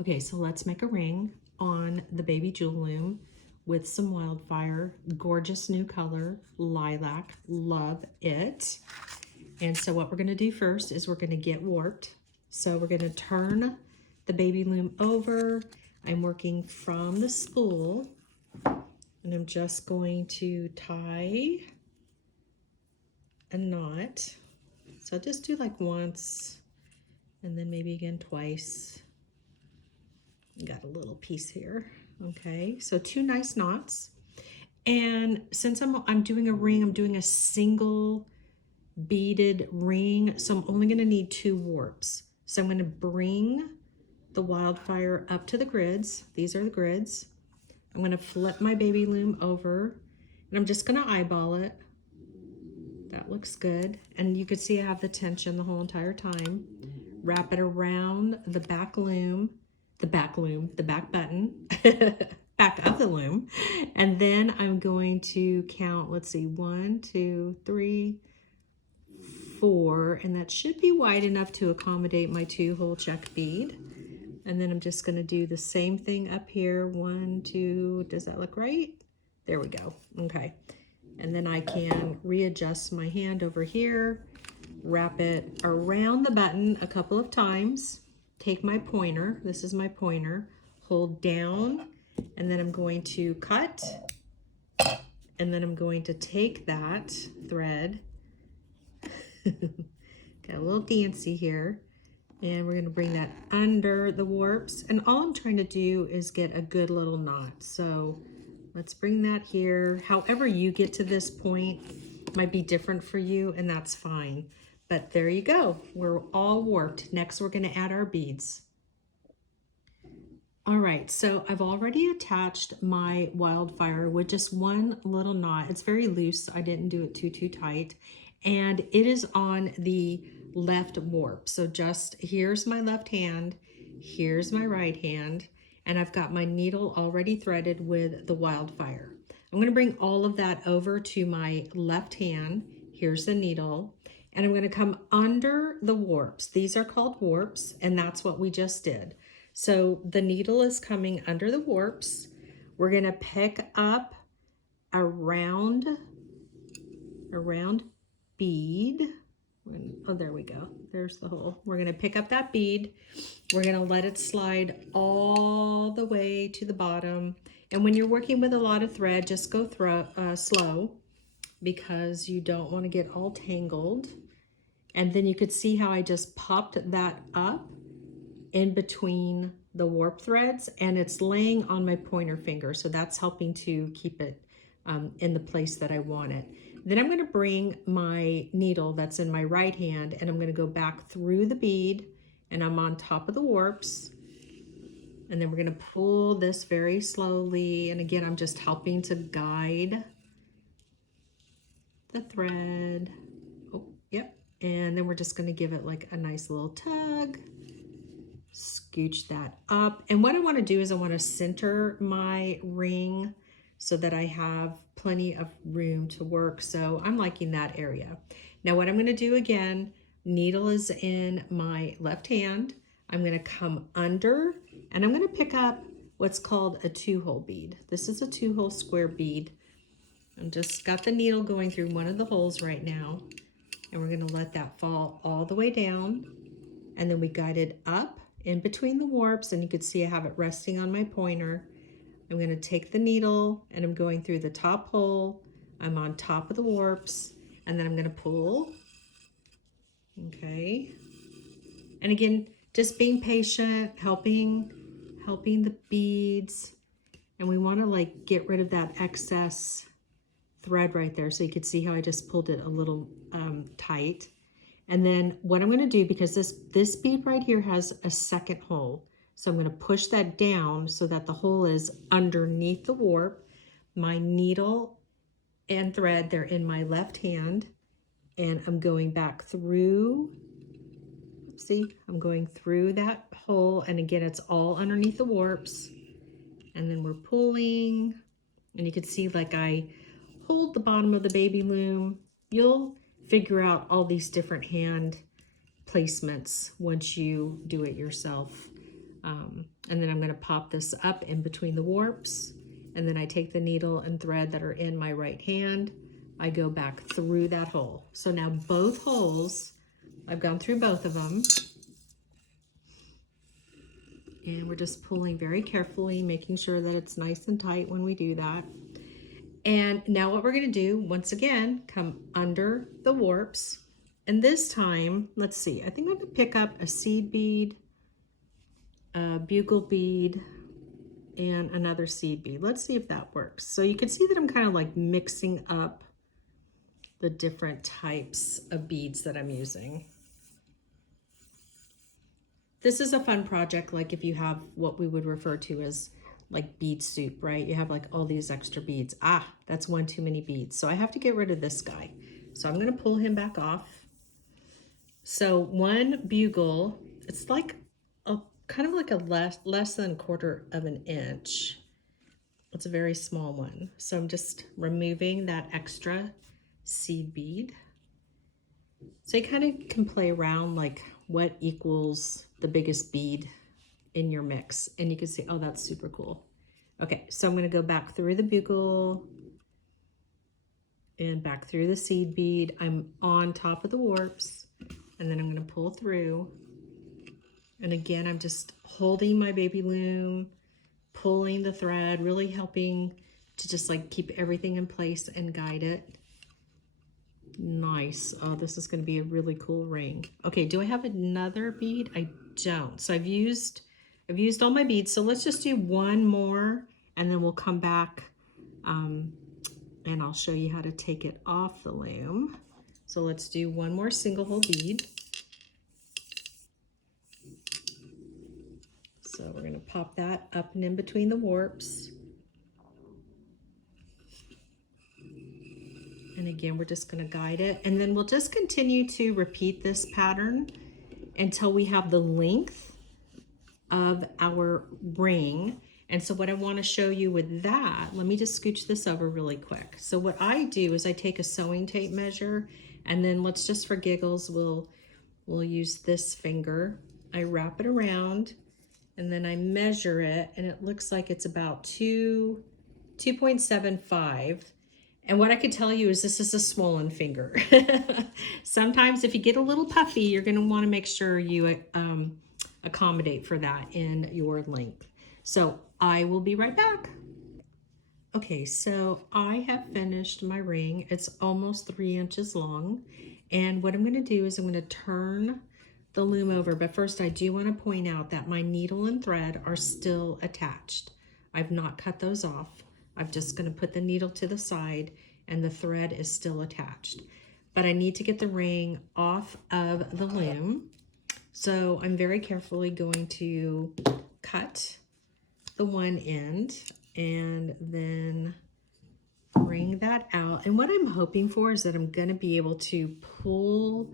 Okay, so let's make a ring on the baby jewel loom with some wildfire. Gorgeous new color, lilac, love it. And so what we're gonna do first is we're gonna get warped. So we're gonna turn the baby loom over. I'm working from the spool and I'm just going to tie a knot. So just do like once and then maybe again twice. Got a little piece here. Okay, so 2 nice knots. And since I'm doing a ring, I'm doing a single beaded ring, so I'm only going to need 2 warps. So I'm going to bring the wildfire up to the grids. These are the grids. I'm going to flip my baby loom over and I'm just going to eyeball it. That looks good. And you can see I have the tension the whole entire time. Wrap it around the back loom, the back button, back of the loom. And then I'm going to count, let's see, 1, 2, 3, 4, and that should be wide enough to accommodate my 2-hole check bead. And then I'm just going to do the same thing up here. 1, 2, does that look right? There we go. Okay. And then I can readjust my hand over here, wrap it around the button a couple of times, take my pointer, this is my pointer, hold down, and then I'm going to cut, and then I'm going to take that thread, got a little fancy here, and we're going to bring that under the warps, and all I'm trying to do is get a good little knot. So let's bring that here. However you get to this point might be different for you, and that's fine. But there you go. We're all warped. Next, we're going to add our beads. All right, so I've already attached my wildfire with just one little knot. It's very loose. I didn't do it too tight. And it is on the left warp. So just here's my left hand, here's my right hand, and I've got my needle already threaded with the wildfire. I'm going to bring all of that over to my left hand. Here's the needle, and I'm going to come under the warps. These are called warps, and that's what we just did. So the needle is coming under the warps. We're going to pick up a round bead. Oh, there we go. There's the hole. We're going to pick up that bead. We're going to let it slide all the way to the bottom. And when you're working with a lot of thread, just go slow because you don't want to get all tangled. And then you could see how I just popped that up in between the warp threads, and it's laying on my pointer finger. So that's helping to keep it in the place that I want it. Then I'm going to bring my needle that's in my right hand, and I'm going to go back through the bead, and I'm on top of the warps. And then we're going to pull this very slowly. And again, I'm just helping to guide the thread. Oh, yep. And then we're just going to give it like a nice little tug. Scooch that up. And what I want to do is I want to center my ring so that I have plenty of room to work. So I'm liking that area. Now what I'm going to do again, needle is in my left hand. I'm going to come under and I'm going to pick up what's called a 2-hole bead. This is a 2-hole square bead. I'm just got the needle going through one of the holes right now. And we're going to let that fall all the way down. And then we guide it up in between the warps, and you can see I have it resting on my pointer. I'm going to take the needle and I'm going through the top hole. I'm on top of the warps, and then I'm going to pull. Okay. And again, just being patient, helping the beads. And we want to like get rid of that excess thread right there. So you can see how I just pulled it a little tight. And then what I'm going to do, because this bead right here has a second hole, so I'm going to push that down so that the hole is underneath the warp. My needle and thread, they're in my left hand, and I'm going back through. See, I'm going through that hole, and again, it's all underneath the warps. And then we're pulling, and you can see like I hold the bottom of the baby loom. You'll figure out all these different hand placements once you do it yourself. And then I'm going to pop this up in between the warps, and then I take the needle and thread that are in my right hand. I go back through that hole. So now both holes, I've gone through both of them. And we're just pulling very carefully, making sure that it's nice and tight when we do that. And now what we're going to do, once again, come under the warps. And this time, let's see, I think I'm going to pick up a seed bead, a bugle bead, and another seed bead. Let's see if that works. So you can see that I'm kind of like mixing up the different types of beads that I'm using. This is a fun project, like if you have what we would refer to as like bead soup, right? You have like all these extra beads. Ah, that's one too many beads. So I have to get rid of this guy. So I'm gonna pull him back off. So one bugle, it's like a kind of like a less than a quarter of an inch. It's a very small one. So I'm just removing that extra seed bead. So you kind of can play around like what equals the biggest bead in your mix. And you can see, oh, that's super cool. Okay, so I'm going to go back through the bugle and back through the seed bead. I'm on top of the warps, and then I'm going to pull through. And again, I'm just holding my baby loom, pulling the thread, really helping to just like keep everything in place and guide it. Nice. Oh, this is going to be a really cool ring. Okay, do I have another bead? I don't. So I've used all my beads. So let's just do one more, and then we'll come back and I'll show you how to take it off the loom. So let's do one more single hole bead. So we're going to pop that up and in between the warps. And again, we're just going to guide it. And then we'll just continue to repeat this pattern until we have the length of our ring. And so what I want to show you with that, let me just scooch this over really quick. So what I do is I take a sewing tape measure, and then let's just for giggles, we'll use this finger. I wrap it around, and then I measure it, and it looks like it's about 2.75. And what I could tell you is this is a swollen finger. Sometimes if you get a little puffy, you're going to want to make sure you accommodate for that in your length. So I will be right back. Okay, so I have finished my ring. It's almost 3 inches long. And what I'm going to do is I'm going to turn the loom over. But first I do want to point out that my needle and thread are still attached. I've not cut those off. I'm just going to put the needle to the side, and the thread is still attached. But I need to get the ring off of the loom. So I'm very carefully going to cut the one end and then bring that out. And what I'm hoping for is that I'm going to be able to pull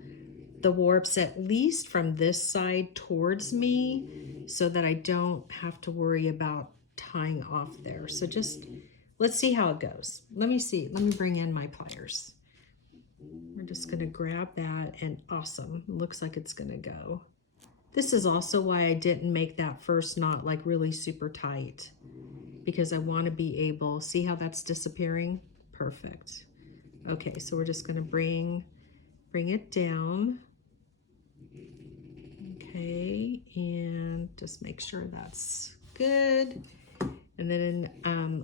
the warps at least from this side towards me so that I don't have to worry about tying off there. So just let's see how it goes. Let me bring in my pliers. We're just going to grab that, and awesome. It looks like it's going to go. This is also why I didn't make that first knot like really super tight, because I want to be able, see how that's disappearing? Perfect. Okay, so we're just going to bring it down. Okay, and just make sure that's good. And then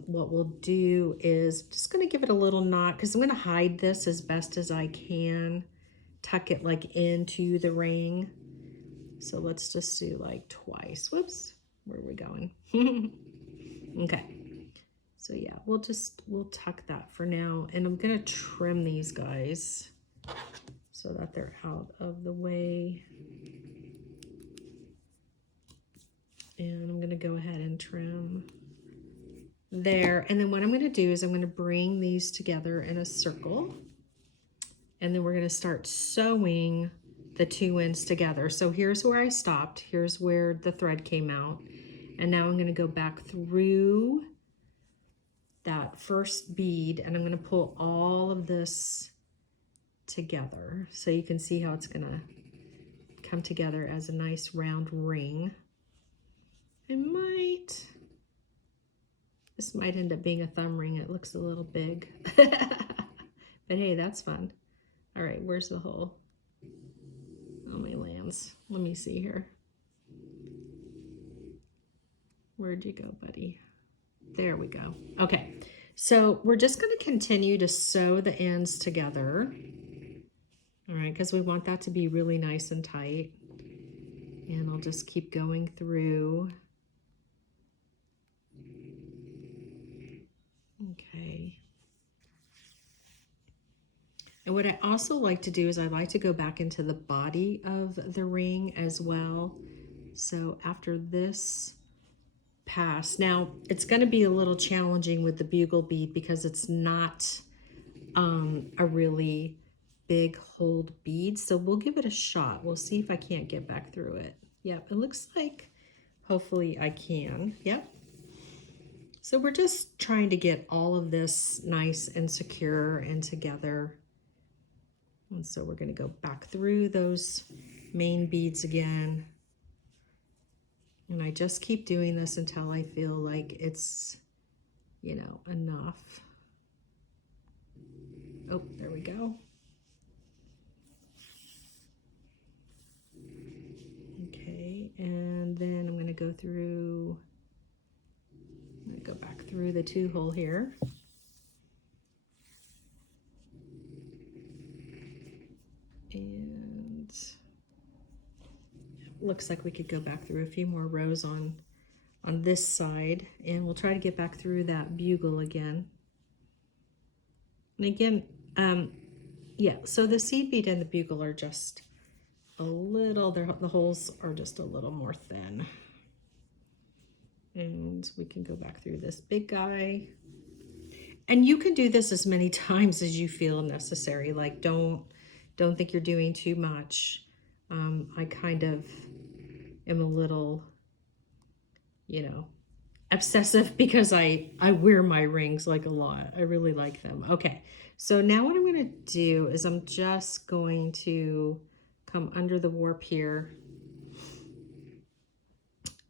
what we'll do is just going to give it a little knot, because I'm going to hide this as best as I can, tuck it like into the ring. So let's just do like twice. Whoops, where are we going? Okay, so yeah, we'll tuck that for now, and I'm going to trim these guys so that they're out of the way. And I'm going to go ahead and trim there. And then what I'm going to do is I'm going to bring these together in a circle, and then we're going to start sewing the two ends together. So here's where I stopped. Here's where the thread came out. And now I'm going to go back through that first bead, and I'm going to pull all of this together. So you can see how it's going to come together as a nice round ring. This might end up being a thumb ring. It looks a little big. But hey, that's fun. All right, where's the hole? Oh, my lands. Let me see here. Where'd you go, buddy? There we go. Okay, so we're just going to continue to sew the ends together. All right, because we want that to be really nice and tight. And I'll just keep going through. Okay. And what I also like to do is I like to go back into the body of the ring as well. So after this pass, now it's going to be a little challenging with the bugle bead because it's not a really big hold bead. So we'll give it a shot. We'll see if I can't get back through it. Yep, it looks like hopefully I can. Yep. So we're just trying to get all of this nice and secure and together. And so we're going to go back through those main beads again. And I just keep doing this until I feel like it's, you know, enough. Oh, there we go. Okay, and then I'm going to go through, I'm going to go back through the 2-hole here. And looks like we could go back through a few more rows on this side, and we'll try to get back through that bugle again. And again, yeah, so the seed bead and the bugle are just a little, the holes are just a little more thin. And we can go back through this big guy. And you can do this as many times as you feel necessary. Like, don't think you're doing too much. I kind of am a little, you know, obsessive because I wear my rings like a lot. I really like them. Okay, so now what I'm going to do is I'm just going to come under the warp here,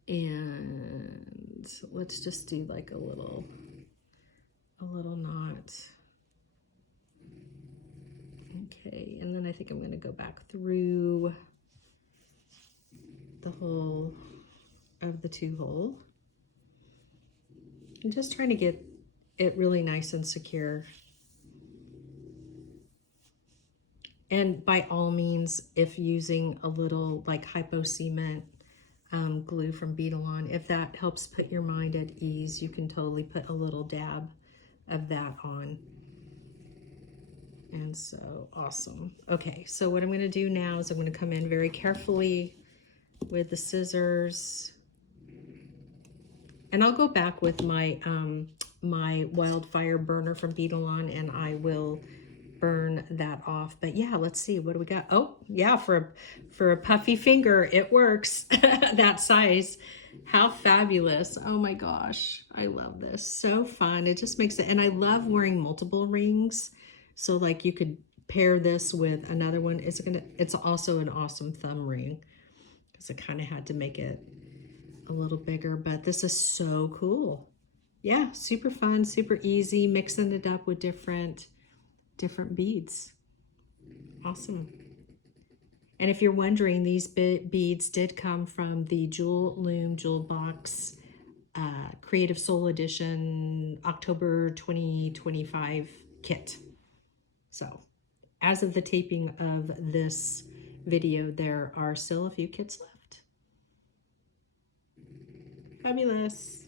and let's just do like a little knot. Okay, and then I think I'm going to go back through the whole of the 2-hole. I'm just trying to get it really nice and secure. And by all means, if using a little like hypo cement glue from Beaded, if that helps put your mind at ease, you can totally put a little dab of that on. And so awesome. Okay, so what I'm going to do now is I'm going to come in very carefully with the scissors, and I'll go back with my my wildfire burner from Beaded, and I will burn that off. But yeah, let's see, what do we got? Oh yeah, for a puffy finger, it works. That size. How fabulous. Oh my gosh, I love this. So fun. It just makes it, and I love wearing multiple rings. So like you could pair this with another one. It's also an awesome thumb ring because I kind of had to make it a little bigger, but this is so cool. Yeah, super fun, super easy, mixing it up with different beads. Awesome. And if you're wondering, these beads did come from the Loom Jewel Box Creative Soul Edition October 2025 kit. So as of the taping of this video, there are still a few kits left. Fabulous.